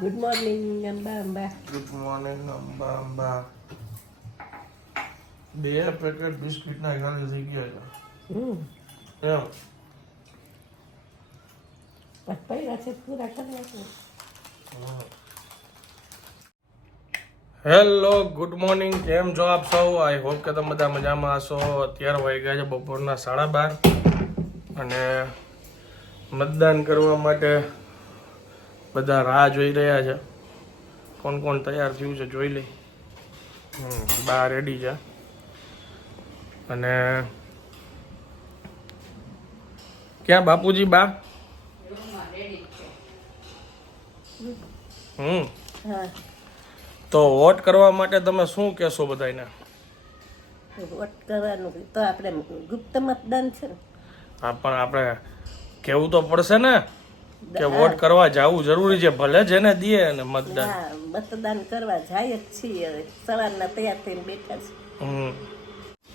Good morning Amba Amba good morning Amba Amba બે packet બિસ્કિટના ખાલી થઈ ગયા છે. એમ. છે પૂરા હેલો ગુડ મોર્નિંગ કેમ છો આપ સૌ? આઈ હોપ કે તમે બધા મજામાં હશો. અત્યારે વાગી ગયા છે બપોરના સાડા બાર. અને મતદાન કરવા માટે બધા રાહ જોઈ રહ્યા છે. કોણ કોણ તૈયાર થયું છે જોઈ લઈ. હમ, બા રેડી છે. અને ક્યાં બાપુજી બા? હમ. તો વોટ કરવા માટે તમે શું કહેશો બધાને વોટ કરવાનું તો આપણે ગુપ્ત મતદાન છે ને. હા પણ આપણે કહેવું તો પડશે ને. કે વોટ કરવા જવું જરૂરી છે ભલે જેને દે અને મતદાન. મતદાન કરવા જાય જ છીએ હવે. સવારના તૈયાર થઈને બેઠા છે.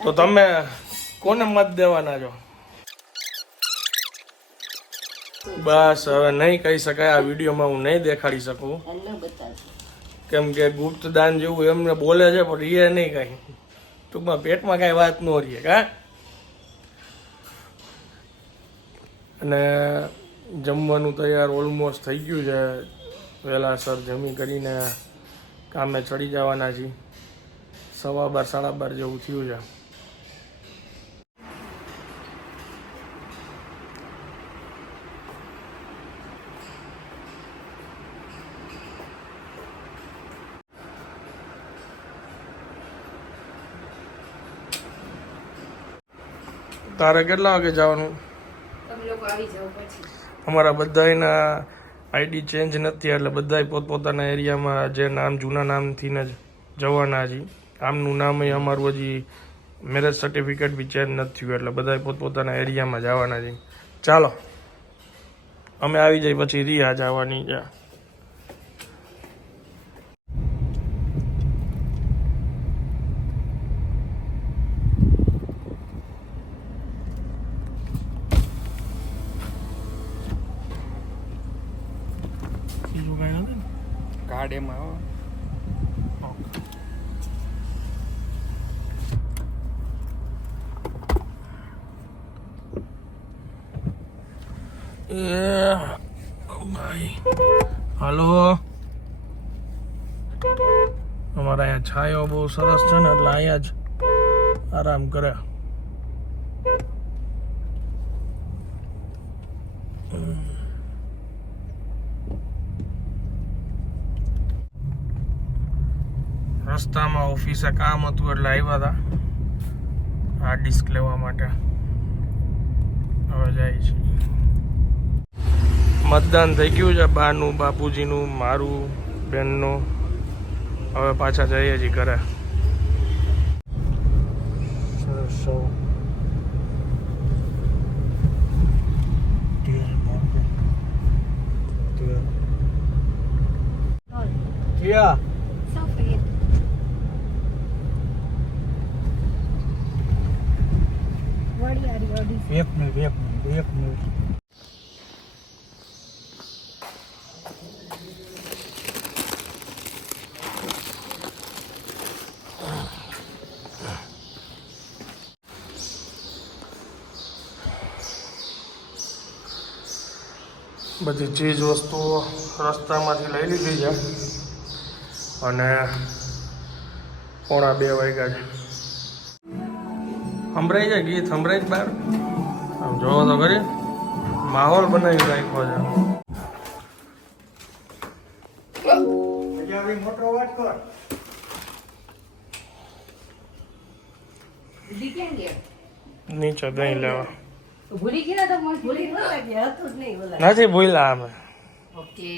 તો તમે કોને મત દેવાના છો? બસ હવે નહીં કહી શકાય આ વિડીયોમાં હું નહીં દેખાડી શકું. કેમ કે ગુપ્ત દાન જેવું એમને બોલે છે પણ રીએ નહીં કઈ. ટૂંકમાં પેટમાં કાંઈ વાત ન રહીએ કા? અને જમવાનું તૈયાર ઓલમોસ્ટ થઈ ગયું છે. વહેલાસર જમી કરીને કામે ચડી જવાના છીએ. સવા બાર, સાડા બાર જેવું થયું છે. તારે કેટલા વાગે જવાનું? અમારા બધાના આઈડી ચેન્જ નથી એટલે બધાય પોતપોતાના એરિયામાં જે નામ, જૂના નામથી જ જવાના હજી આમનું નામ અમારું હજી મેરેજ સર્ટિફિકેટ બી ચેન્જ નથી થયું એટલે બધાય પોતપોતાના એરિયામાં જવાના છે. ચાલો. અમે આવી જઈએ, પછી રિયા જવાની છે બીજું કાંઈ નથી ને? એ ભાઈ હાલો અમારા અહીંયા છાયો બહુ સરસ છે ને, એટલે અહીંયા જ આરામ કરે. રસ્તામાં ઓફિસે કામ હતું એટલે આવ્યા હતા આ ડિસ્ક લેવા માટે. હવે જાય છે. મતદાન થઈ ગયું છે, બાનું, બાપુજીનું, મારું, બેનનું. હવે પાછા જઈએ છીએ ઘરે. ક્યાં એક મિનિટ એક મિનિટ એક મિનિટ બધી ચીજ વસ્તુઓ રસ્તામાંથી લઈ લીધી છે. અને પોણા બે વાગ્યા છે. સંભળાય છે ગીત? સંભળાય જ બહાર? જોવો તો કરી માહોલ બનાવી રાખ્યો છે. નીચે દહીં લેવા. નથી ભૂલ્યા અમે. ઓકે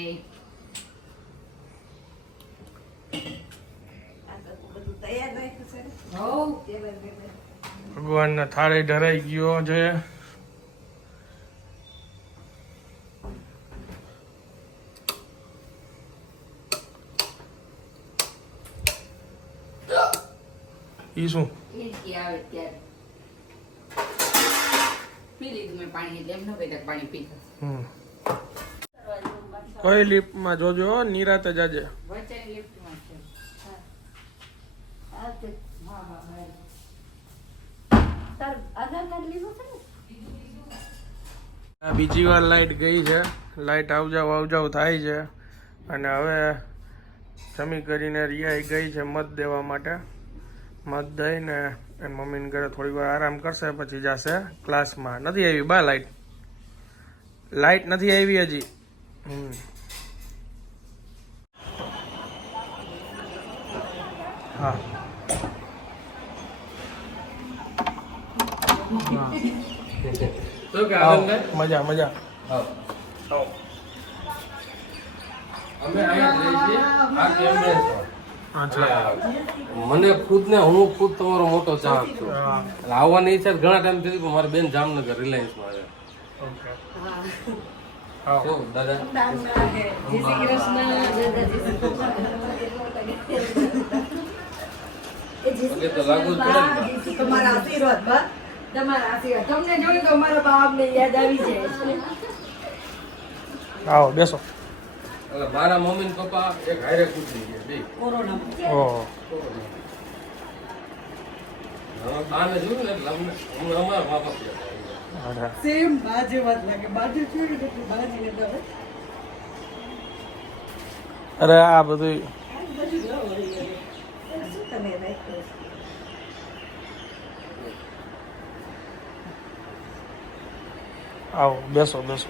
ભગવાનના થાળે ઢરાઈ ગયો છે. ઈ શું જ આવે ત્યારે. પી લીધું મેં પાણી એટલે એમ ન કહેતા પાણી પીધું હમ. કરવા જેવું પાછું કોઈ લિફ્ટમાં જોજો નિરાતે જાજે. વચ્ચેની લિફ્ટમાં છે. હા. હા હા તાર આધાર કાર્ડ લીધું છે ને? બીજી વાર લાઈટ ગઈ છે. લાઈટ આવજાવ આવજાવ થાય છે. અને હવે જમી કરીને રિયાઈ ગઈ છે મત દેવા માટે. મત દઈને એની મમ્મીને ઘરે થોડી વાર આરામ કરશે પછી જશે ક્લાસમાં. નથી આવી બા લાઈટ? લાઈટ નથી આવી હજી. હા. મજા મજા. અમે. આ મને ખુદ ને હું ખુદ તમારો મોટો ચાહક છું. હા, એટલે આવવાની ઈચ્છા ઘણા ટાઈમથી હતી, પણ મારી બેન જામનગર રિલાયન્સમાં આવી જાય આવો બેસો. એટલે મારા મમ્મી ને પપ્પા એક હારે કૂતરી ગયા બે. કોરોના હવે બાને જોયું ને એટલે અમને અમારા મા બાપ સેમ બાજે વાત લાગે. બાજે છોડી તો બાજી ને અરે આ બધું? આવો બેસો બેસો.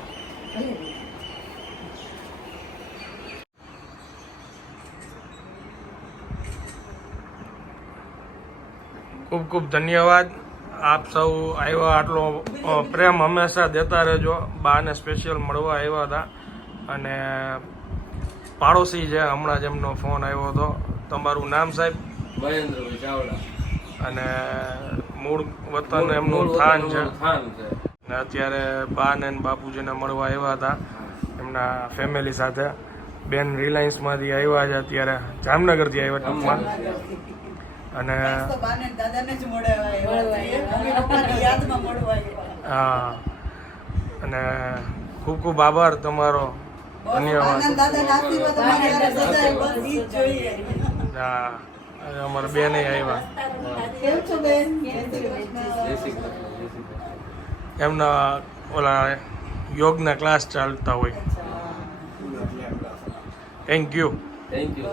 ખૂબ ખૂબ ધન્યવાદ. આપ સૌ આવ્યા આટલો પ્રેમ હંમેશા દેતા રહેજો. બાને સ્પેશિયલ મળવા આવ્યા હતા. અને પાડોશી છે હમણાં જ એમનો ફોન આવ્યો હતો. તમારું નામ સાહેબ? મહેન્દ્રભાઈ ચાવડા. અને મૂળ વતન એમનું થાન છે. અને અત્યારે બા ને બાપુજીને મળવા આવ્યા હતા. એમના ફેમિલી સાથે. બેન રિલાયન્સમાંથી આવ્યા છે અત્યારે. જામનગરથી આવ્યા ટૂંકમાં. અને. હા. અને ખૂબ ખૂબ આભાર તમારો. ધન્યવાદ. હા. અમારા બેને આવ્યા એમના ઓલા યોગના ક્લાસ ચાલતા હોય. Thank you thank you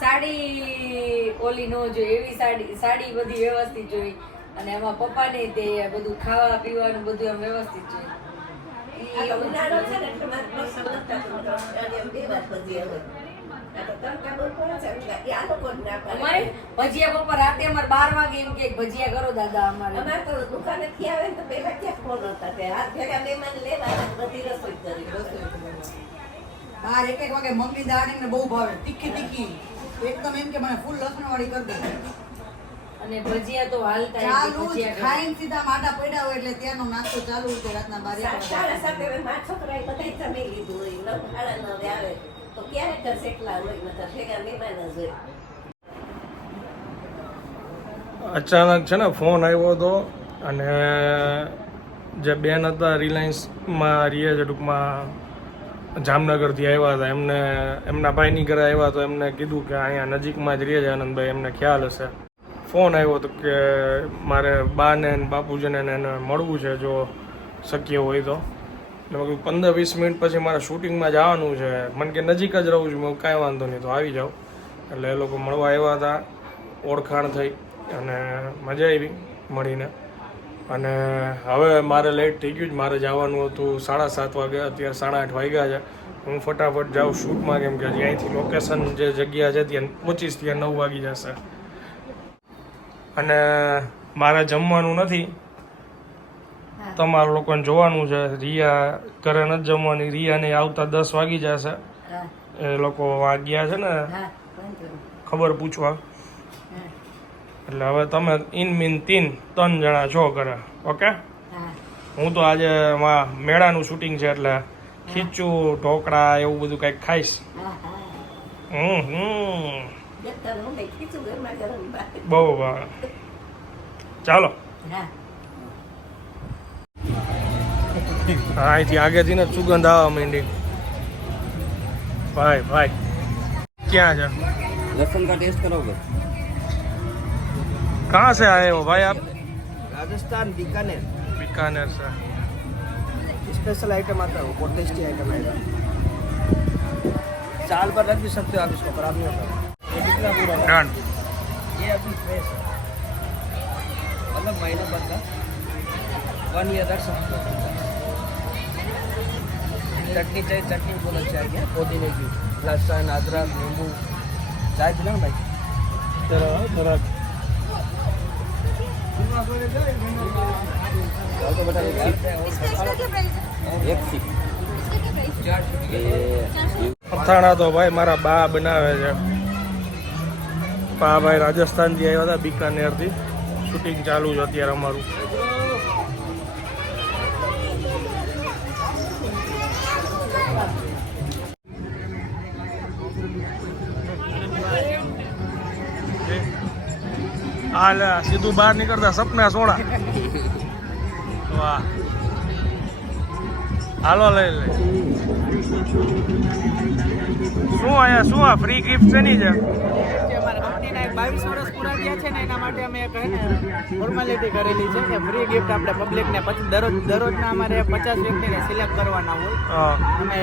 sari ઓલી ન જોઈ એવી સાડી સાડી બધી વ્યવસ્થિત જોઈ અને એમાં પપ્પાને તે બધું ખાવા પીવાનું બધું એમ વ્યવસ્થિત જોઈ ઉનાળો છે ને એટલે મારે પસંદ નતા તો મારે અઠવાડિયામાં બે વાર બધી આવે. આ તો તડકા બહુ પડે છે એટલે એ આ લોકો જ ના પાડે. અમારે ભજીયા પપ્પા રાતે અમારે બાર વાગે એમ કે ભજીયા કરો દાદા અમારે અમારે તો દુકાનેથી આવે તો પહેલા ક્યાં ફોન હતા તે હાથ ભેગા મહેમાન લેવા બધી રસોઈ કરી રસોઈ બાર એક એક વાગે મમ્મી દાડી ને બહુ ભાવે તીખી તીખી એકદમ એમ કે મને ફૂલ લસણવાળી કરી દે. અને ભજીયા તો હાલતા ચાલુ. ખાઈને સીધા માટા પડ્યા હોય એટલે ત્યાંનો નાસ્તો ચાલુ હોય છે રાતના બારે. સાડા સાતે મારા છોકરાએ બધા જમી લીધું હોય. નવ સાડા નવે આવે. તો ક્યારે કરશે એકલા હોય? મતલબ ભેગા મહેમાન જ હોય. અચાનક છે ને ફોન આવ્યો હતો અને જે બેન હતા રિલાયન્સમાં રહીએ છે ટૂંકમાં જામનગરથી આવ્યા હતા. એમને, એમના ભાઈની ઘરે આવ્યા તો એમને કીધું કે અહીંયા નજીકમાં જ રહે છે આનંદભાઈ. એમને ખ્યાલ હશે. ફોન આવ્યો હતો કે મારે બાને ને બાપુજીને એને મળવું છે જો શક્ય હોય તો. એટલે મેં પંદર વીસ મિનિટ પછી મારે શૂટિંગમાં જવાનું છે. મને કે નજીક જ રહું છું. મેં કાંઈ વાંધો નહીં, તો આવી જાઉં એટલે એ લોકો મળવા આવ્યા હતા. ઓળખાણ થઈ અને મજા આવી મળીને. અને હવે મારે લેટ થઈ ગયું છે. મારે જવાનું હતું સાડા સાત વાગે અત્યારે સાડા આઠ વાગ્યા છે. હું ફટાફટ જાઉં શૂટમાં કેમ કે હજી અહીંથી લોકેશન જે જગ્યા છે ત્યાં પચીસ ત્યાં નવ વાગી જશે. અને મારે જમવાનું નથી. તમારા લોકોને જોવાનું છે. રિયા ઘરે નથી જમવાની. રિયાને આવતા દસ વાગી જશે. એ લોકો વાગ્યા છે ને. ખબર પૂછવા. એટલે હવે તમે ઇન મીન તીન ત્રણ જણા છો ઘરે ઓકે? હું. તો આજે મેળાનું શૂટિંગ છે એટલે ખીચું ઢોકળા એવું બધું કંઈક ખાઈશ. હમ હમ. બહુ ભાવે. ચાલો. હા. અહીંથી આગેથી ને સુગંધ આવવા માંડી. ભાઈ ભાઈ. ક્યાં છે? લસણ કા ટેસ્ટ કરો कहाँ से आए हो भाई आप? राजस्थान बीकानेर। बीकानेर से। स्पेशल आइटम आता है वो बहुत टेस्टी आइटम आएगा साल भर रख भी सकते हो आप इसको खराब नहीं होता। ये कितना पूरा ये अभी फ्रेश है। मतलब महीने बाद का। वन ईयर रख सकते हो। चटनी चाहिए चटनी बहुत अच्छी आएगी पुदीने की। लहसुन अदरक नींबू। चाय पीना ना भाई? અથાણા તો ભાઈ મારા બા બનાવે છે. બા ભાઈ રાજસ્થાનથી આવ્યા હતા બીકાનેરથી. શૂટિંગ ચાલુ છે અત્યારે અમારું. હા લે સીધું બહાર નીકળતા સપના સોડા. વાહ. હાલો, લઈ લે. શું અહીંયા, શું આ ફ્રી ગિફ્ટ છે? ની છે બાવીસ વર્ષ પૂરા થયા છે ને એના માટે અમે ફોર્માલિટી કરેલી છે કે ફ્રી ગિફ્ટ આપણે પબ્લિકને પછી દરરોજ દરરોજના અમારે પચાસ વ્યક્તિને સિલેક્ટ કરવાના હોય. અમે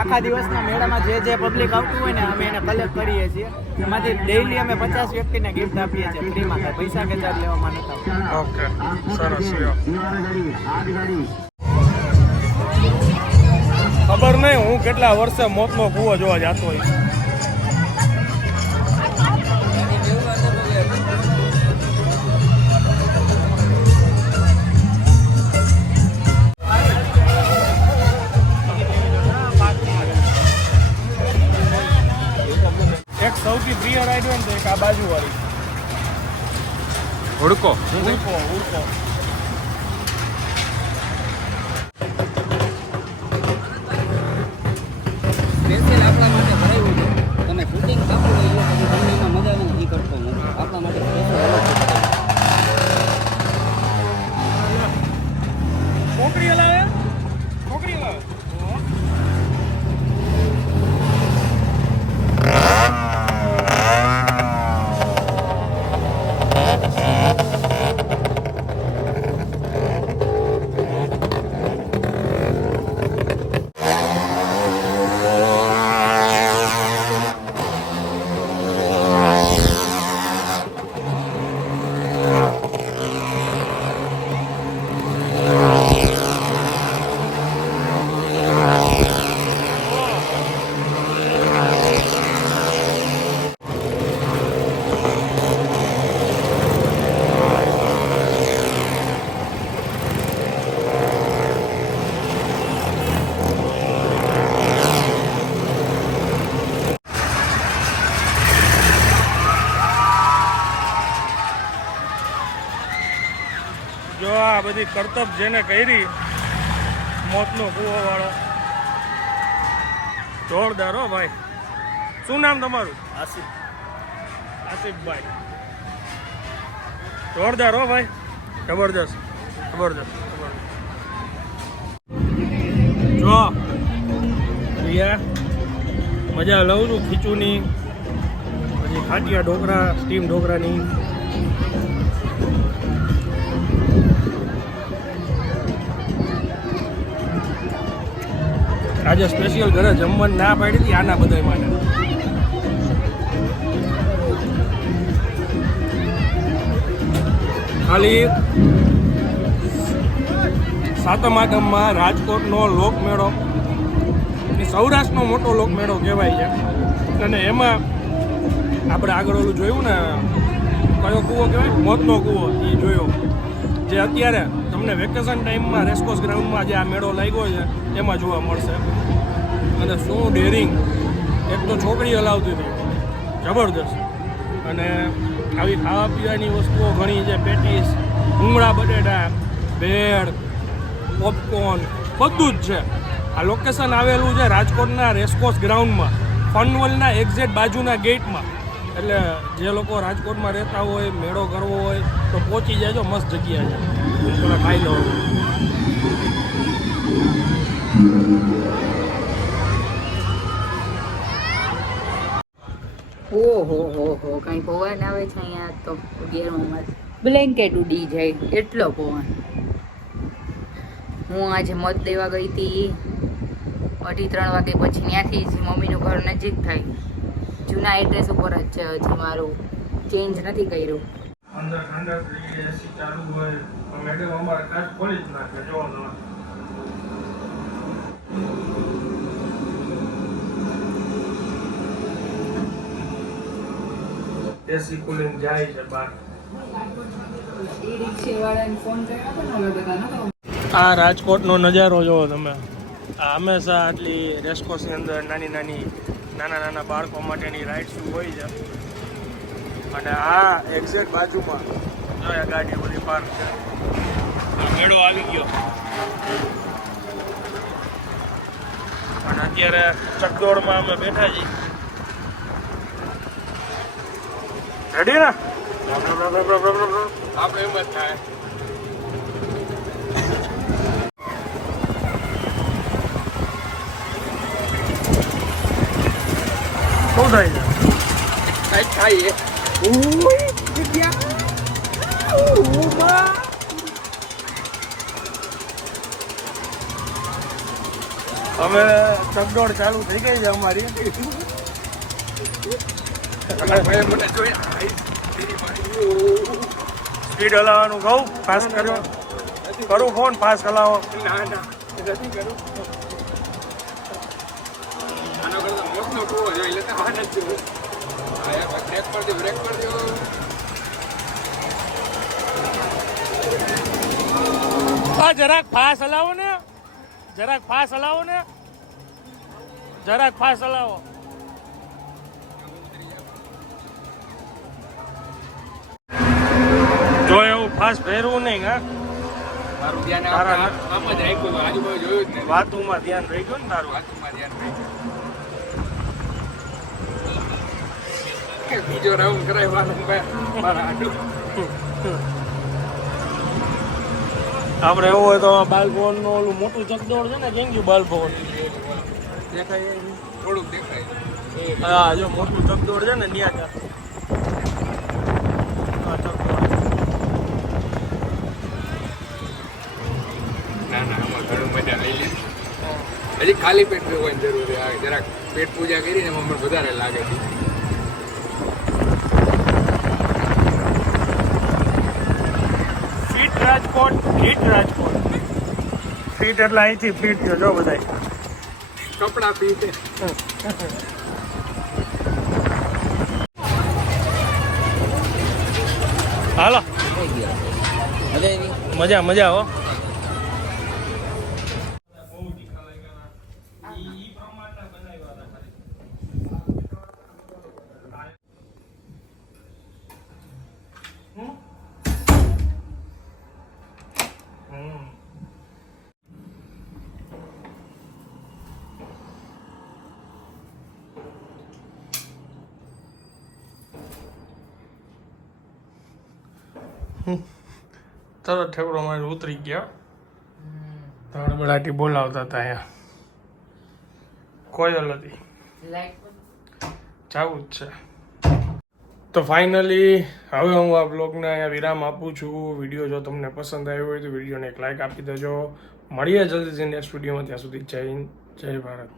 આખા દિવસના મેળામાં જે જે પબ્લિક આવતું હોય ને અમે એને કલેક્ટ કરીએ છીએ. એમાંથી ડેઈલી અમે પચાસ વ્યક્તિને ગિફ્ટ આપીએ છીએ. ફ્રીમાં કાંઈ પૈસા કે ચાર્જ લેવામાં નથી ઓકે. સરસ ખબર નહીં હું કેટલા વર્ષે મોતનો કૂવો જોવા જતો હોય. આ બાજુ વાળી. હુડકો ઉડકો ઉડકો સ્પેશિયલ આપણા માટે ભરાયું છે તમે શૂટિંગ સાંભળો એટલે પછી તમને એમાં મજા આવે ને એ કરતો નથી આપણા માટે સ્પેશિયલ અલગ છે છોકરી હલાવે છોકરી હલાવે જો આ બધી કરતબ જેને કરી મોતનો કૂવો વાળો. જોરદાર હો ભાઈ. શું નામ તમારું? આસિફ. આસિફભાઈ. જોરદાર હો ભાઈ. જબરદસ્ત જબરદસ્ત જબરદસ્ત. જો રિયા મજા લઉં છું ખીચુની. પછી ખાટિયા ઢોકરા સ્ટીમ ઢોકરાની. આજે સ્પેશિયલ ઘરે જમવાનું ના પાડી હતી, આના બધા માટે. ખાલી સાતમ આઠમમાં રાજકોટનો લોકમેળો સૌરાષ્ટ્રનો મોટો લોકમેળો કહેવાય છે. અને એમાં આપણે આગળ ઓલું જોયું ને, કયો કૂવો કહેવાય? મોતનો કૂવો એ જોયો. જે અત્યારે તમને વેકેશન ટાઈમમાં રેસકોર્સ ગ્રાઉન્ડમાં જે આ મેળો લાગ્યો છે, એમાં જોવા મળશે. અને શું ડેરિંગ એક તો છોકરી હલાવતી હતી. જબરદસ્ત. અને આવી ખાવા પીવાની વસ્તુઓ ઘણી છે, પેટીસ ભૂંગળા બટેટા, ભેળ પોપકોર્ન બધું જ છે. આ લોકેશન આવેલું છે રાજકોટના રેસકોર્સ ગ્રાઉન્ડમાં ફનવલના એક્ઝેટ બાજુના ગેટમાં એટલે જે લોકો રાજકોટમાં રહેતા હોય, મેળો કરવો હોય, તો પહોંચી જાયજો મસ્ત જગ્યા છે. થોડા ખાઈ લો. ઓહો હો હો કઈ પવન આવે છે અહીંયા તો ગેરમાં બ્લેન્કેટ ઉડી જાય, એટલો પવન. હું આજે મત દેવા ગઈ હતી. અઢી ત્રણ વાગે પછી ત્યાંથી જ મમ્મીનું ઘર નજીક થાય. જૂના એડ્રેસ ઉપર જ છે હજી મારું ચેન્જ નથી કર્યું. અંદર ઠંડક રહી એસી ચાલુ હોય મેડમ અમારે કાચ ખોલી જ નાખે જો એસી કુલિંગ જાય છે બહાર આ રાજકોટનો નજારો જોવો તમે. આ હંમેશા આટલી રેસકોર્સની અંદર નાની નાની નાના નાના બાળકો માટેની રાઇડ્સ હોય છે. અને આ એક્ઝેક્ટ બાજુમાં જો આ ગાડી બધી પાર્ક છે. મેળો આવી ગયો. અને અત્યારે ચકડોળમાં અમે બેઠા છીએ. રેડી ને? આપણે એમ જ થાય. શું થાય છે કાંઈક થાય હવે ચકડોળ ચાલુ થઈ ગઈ છે અમારી. સ્પીડ હલાવવાનું કહું પાસ કર્યો. કરું ફોન પાસ હલાવો. ના ના. નથી કરું. એટલે બ્રેક પર દો બ્રેક પર દો આ જરાક ફાસ હલાવો ને. જરાક ફાસ હલાવો ને. જરાક ફાસ હલાવો. જો એવું ફાસ ફેરવું નહીં હા. તારું ધ્યાન તારા આમ જ રાખ્યું આજુબાજુ જોયું જ નહીં. વાતુમાં ધ્યાન રહી ગયું ને તારું. વાતમાં ધ્યાન રાખ્યું બીજો રાઉન્ડ કરાવવાનો ભાઈ મારા આપણે એવું હોય તો બાલભવનનું ઓલું મોટું ચકદોડ છે ને કેમ ગયું બાલભવન? દેખાય થોડુંક દેખાય. હા જો મોટું ચકદોડ છે ને ત્યાં હજી ખાલી પેટ હોવાની જરૂર છે જરાક પેટ પૂજા કરીને મમ્મી વધારે લાગે છે fit Rajkot fit Rajkot. Fit એટલે અહીંથી ફીટ થયો જો બધા કપડા પી હાલો. મજા મજા હો. તરત ઠેકડો મારી ઉતરી ગયા. ધડબડાટી બોલાવતા હતા અહીંયા. કોયલ હતી જવું જ છે. તો ફાઇનલી હવે હું આ બ્લોગને અહીંયા વિરામ આપું છું. વીડિયો જો તમને પસંદ આવ્યો હોય તો વિડીયોને એક લાઈક આપી દેજો. મળીએ જલ્દીથી નેક્સ્ટ વિડીયોમાં ત્યાં સુધી જય હિન્દ જય ભારત.